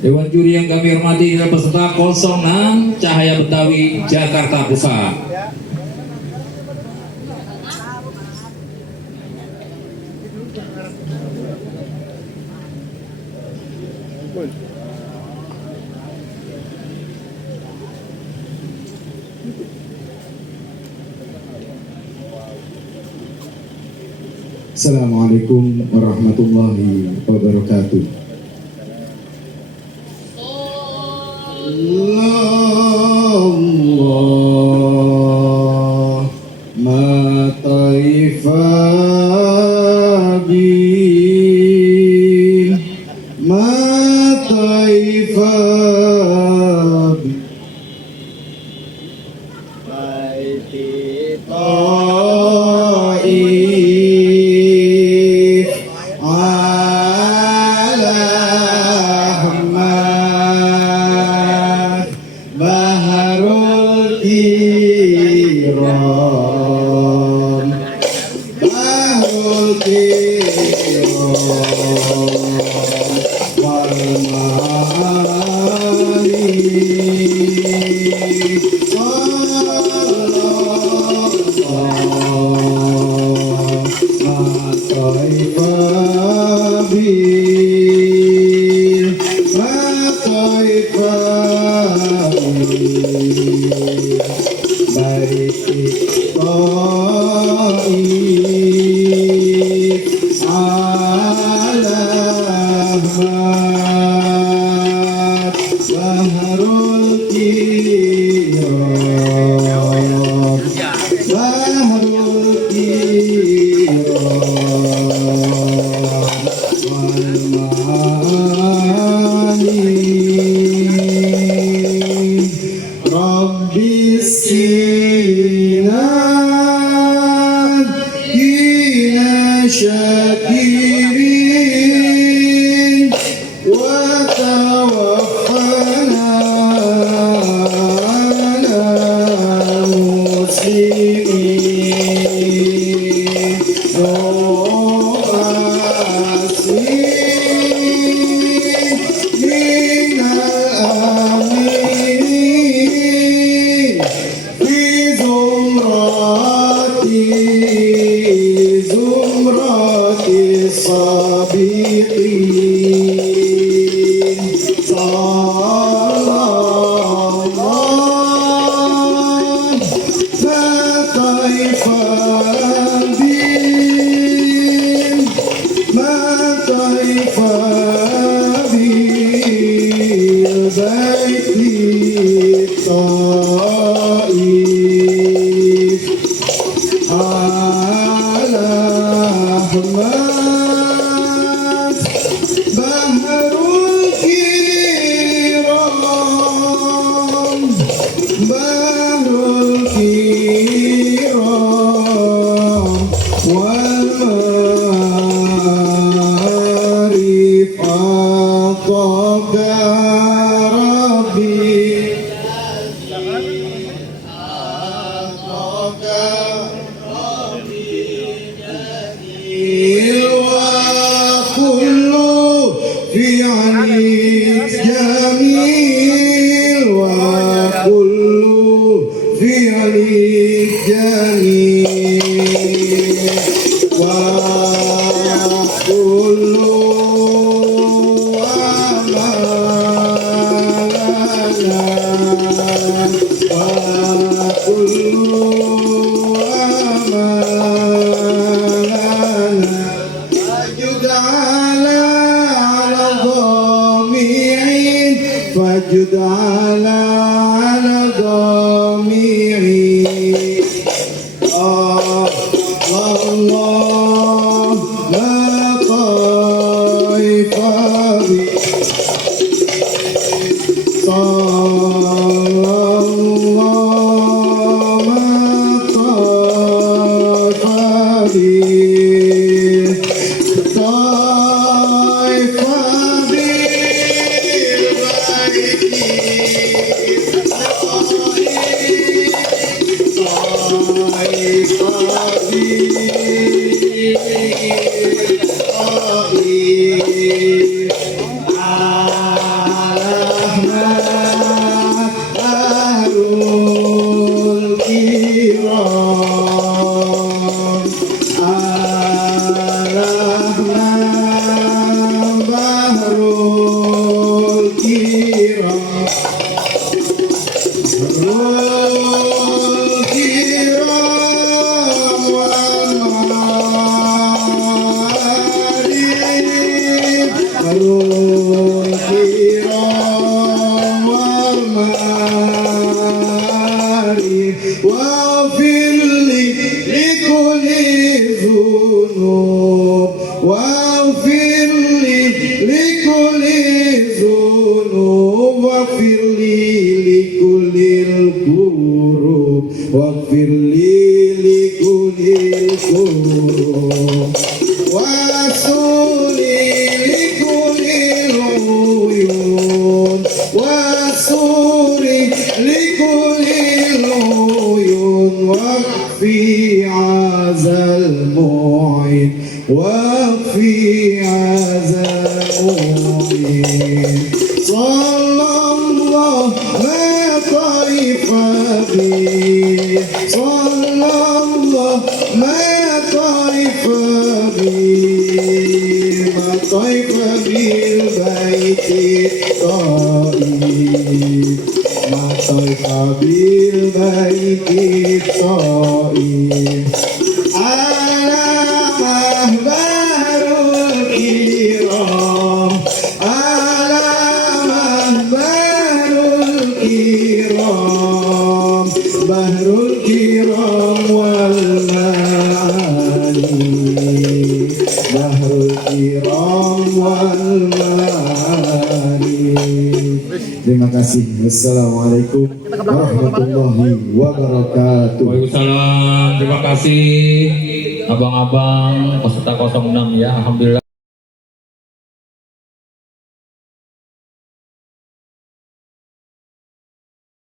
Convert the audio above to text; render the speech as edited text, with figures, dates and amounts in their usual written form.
Dewan juri yang kami hormati adalah peserta 06 Cahaya Betawi Jakarta Pusat. Assalamualaikum warahmatullahi wabarakatuh. Allah ma taifa bi ma taifa bi baiti taif ala ahmad baharul kiram baharul kiram wal ma'ani شاكرين وتوفنا على مسلمين من الآمنين في زمرة الصابقين صلى الله فكيف بهم ما كيف بالبيت الطائف على أحمد بحر الكرام بحر الكرام والمعارف أعطاك ربي أعطاك وكل فعل جميل وكل فعل جميل وكل أمانة وكل أمانة فجد على ضامعين فجد على ضامعين الله لا طائف بي صلى الله ما طائف بي طائف على المعين وفي عزاؤين صلى الله ما طيف بي صلى الله ما طيف بي ما طيف بالبيت الطائب ما طيف بالبيت الطائب على مهبر الكرام على مهبر الكرام بهر الكرام والمعاني بهر الكرام والمعاني. Terima kasih. Wassalamualaikum warahmatullahi wabarakatuh. Waalaikumsalam. Terima kasih abang-abang peserta 06 ya. Alhamdulillah.